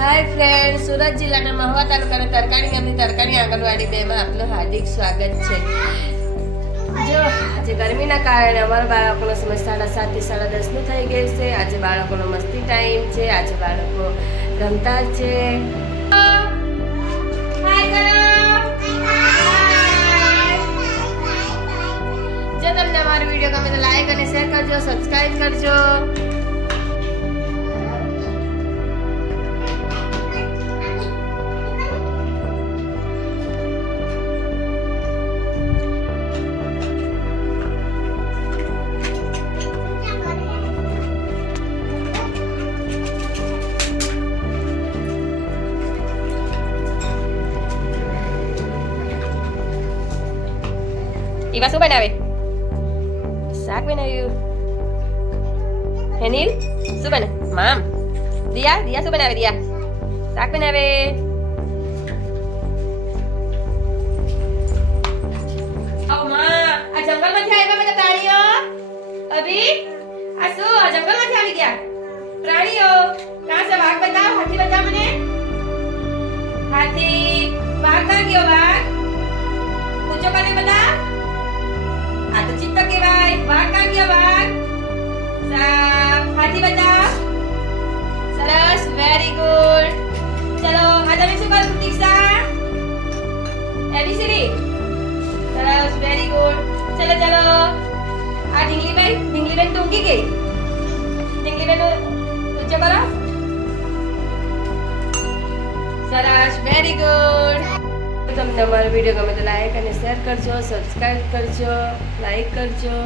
હાય friend, Surat જિલ્લાના મહુવા તાલુકાના તરકાણી ગામની તરકાણી આંગણવાડી 2 માં આપનું હાર્દિક સ્વાગત છે. જો આજે ગરમીના કારણે અમારા બાળકોનો સમય 7:30 થી 10:30 નો થઈ ગયો છે. આજે બાળકોનો મસ્તી ટાઈમ છે. આજે બાળકો રમતા છે. જો તમને અમારો વિડીયો ગમે તો લાઈક અને શેર કરજો, સબસ્ક્રાઇબ કરજો. ઈવા શું બનાવે? શાક બનાવ્યું. હેનિલ શું બને? મામ દિયા શું બનાવે? દિયા શાક બનાવે. આવ માં, આ જંગલમાંથી આવ્યા બધા પ્રાણીઓ. અભી આ શું આ જંગલમાંથી આવી ગયા પ્રાણીઓ? કાં છે વાઘ? બતાવ, હાથી બતાવ મને. હાથી, વાઘ કાં ગયો? વાઘ ઊંચો કરીને બતાવ. આ તો ચિત્તો કહેવાય. વાઘ કાં ગયો? વાઘ. હાથી બતાવ. સરસ, વેરી ગુડ. ચલો આ તમે શું કરો દીક્ષા? એબીસીડી. સરસ, વેરી ગુડ. ચલો ચલો આ ઢીંગલીબેન તો ઊંઘી ગઈ. ઢીંગલીબેન ઊંચો કરો. સરસ, વેરી ગુડ. તમને અમારો વિડીયો ગમે તો લાઈક અને શેર કરજો, સબસ્ક્રાઇબ કરજો, લાઈક કરજો.